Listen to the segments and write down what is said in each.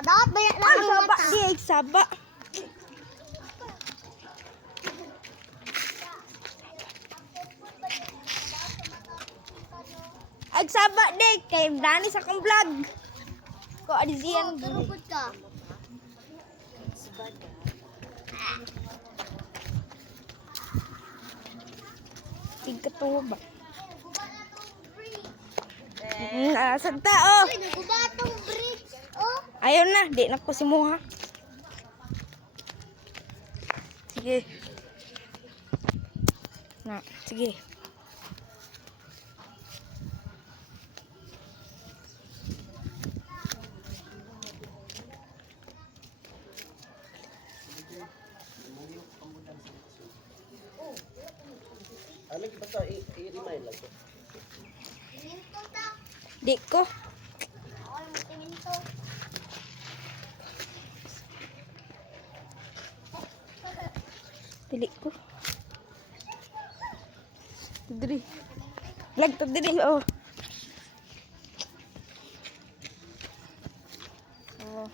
Kadawat ba yan lang ang Saba mata? di, saba. Ay, saba di, kay Dani sa kong vlog. Ko adizian. Turugod ka. Tigkatuwa ba? Asag tao. Uy, nagubatong bridge. Oh. Ayaw na, di na ko si Muha. Sige. Na, sige. Ano basta i-remind lang ko. Timinto ta. Di ko. Ako mo timinto. Dili ko. Tudri. Lag tudri oh. Oh.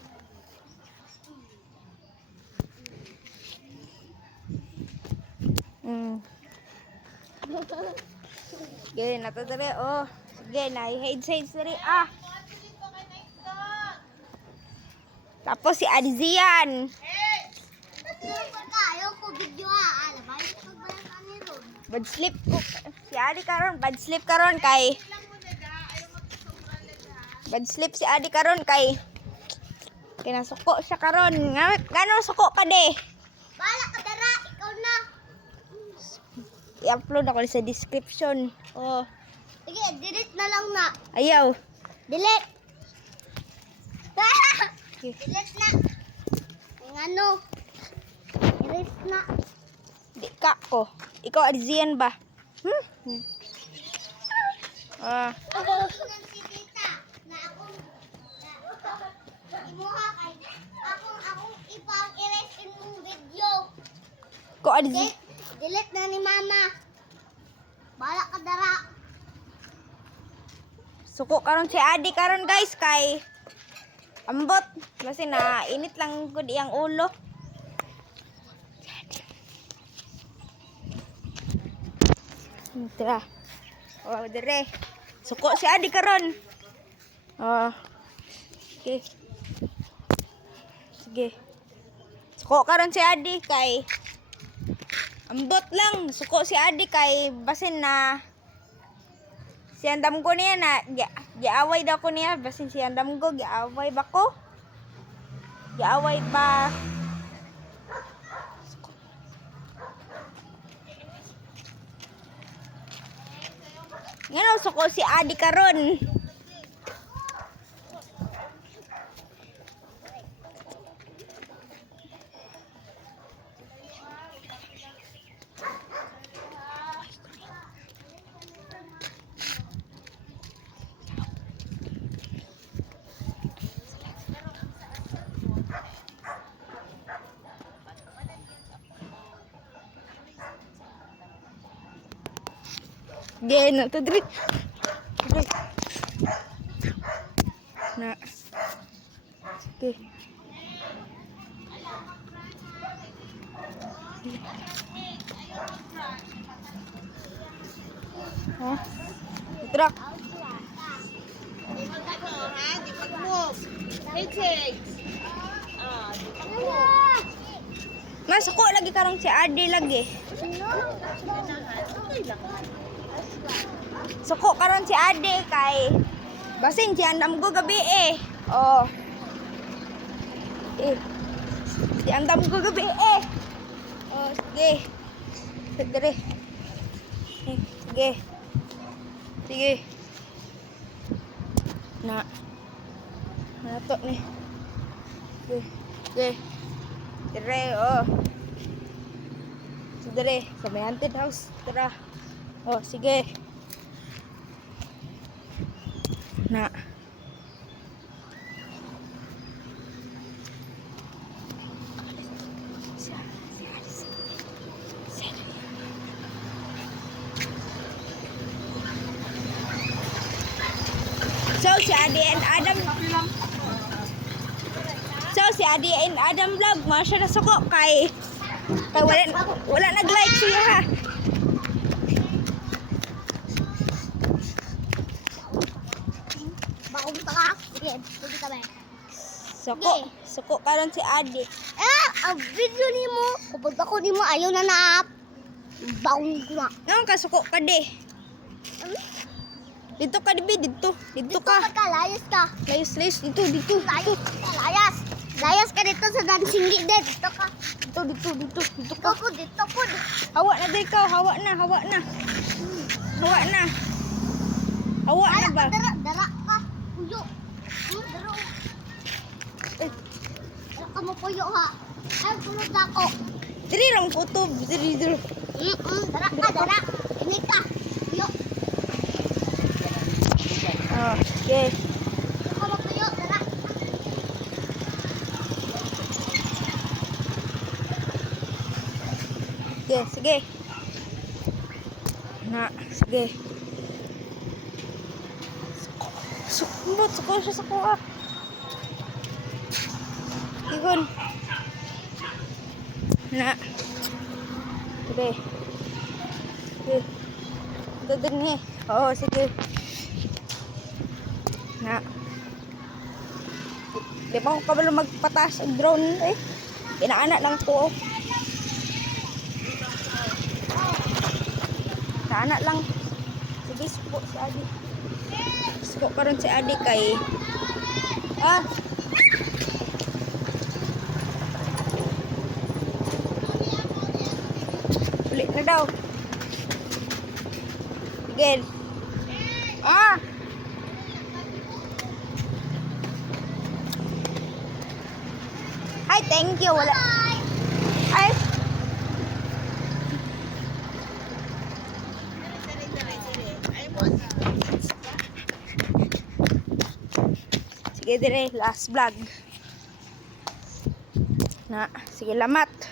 Sige, natudri oh. Sige, na-heads diri ah. Tapos si Adzian. Turugod ka. Ayaw ko video ha. Alabay ko pagbalang ka ni Ron. Bad sleep ko. Si Adi karon, bad sleep karon kay. Bad sleep si Adi karon kay. Kinasuko siya karon. Ngano suko ka de? Bala ka dara. Ikaw na. I-upload ako sa description. Oh, Sige, delete na lang na. ayaw. Delete. Okay. Delete na. Ang ano. Erase na. Di ka ko. Ikaw Adzian ba? Ah, Si tita na akong imuha kay akong ipang erase imong video. ko Adzian. Delete na ni mama. Bala ka dara. Suko karon si Adi karon guys kay ambot kasi na init lang gud iyang ulo. Tara. Oh, dire. Suko si Adi karon. Oh. Okay. Sige. Suko karon si Adi kay ambot lang. Suko si Adi kay basin na si andam ko niya na giaway daw ko niya basin si andam ko giaway ba ko? Giaway ba? Ngano suko si Adi karon. Gaya na to diri. Na. Okay. Ha? Truck. Mas ako lagi karong si Adi lagi. Suko karon si Ade kay basin si andam ko gabi eh. Oh. Si andam ko gabi eh. Oh, sige. Sige. Sige. Sige. Na. Nato ni. Sige. Sige. Dire oh. Sige, sa may haunted house. Tara. Oh, sige. Na. So, si Adi and Adam. si Adi and Adam Vlog. Mga siya na suko kay wala nag-like siya ha. Baong taka. Sige, sige kami. Suko karon si Adi. Ang video ni mo. Kapag ako ni mo, ayaw na na-up. Baong ko na. Naon ka suko ka di. Dito ka dibi, dito. Dito ka. Layas ka. Layas dito. Layas ka, layas. Layas ka dito sa dancing gate. Dito ka. Dito ka. Dito po. Hawa na di ikaw, hawa na. Hawa na ba? Dara ka. Puyo. Dara. Eh, Dara ka mo puyo ha. Ay, punod na ako. diri rang kutob, diri. Dara. Ini ka. Puyo. Oh, okay. Dara ka mo puyo. Dara. Sige. Na, sige. Suko siya sa kuha. Igon. Na. Sige. Ito din eh. Oo, sige. Na. Di ba ako kabalo magpatas ang drone eh. Pinaanak lang ko. Anak lang. Sige, suko si Adi. Suko karon si Adi kay ulit na daw. Again. Ay, thank you. Wala. Ay. Sige dire, last vlog. Na, sige lamat.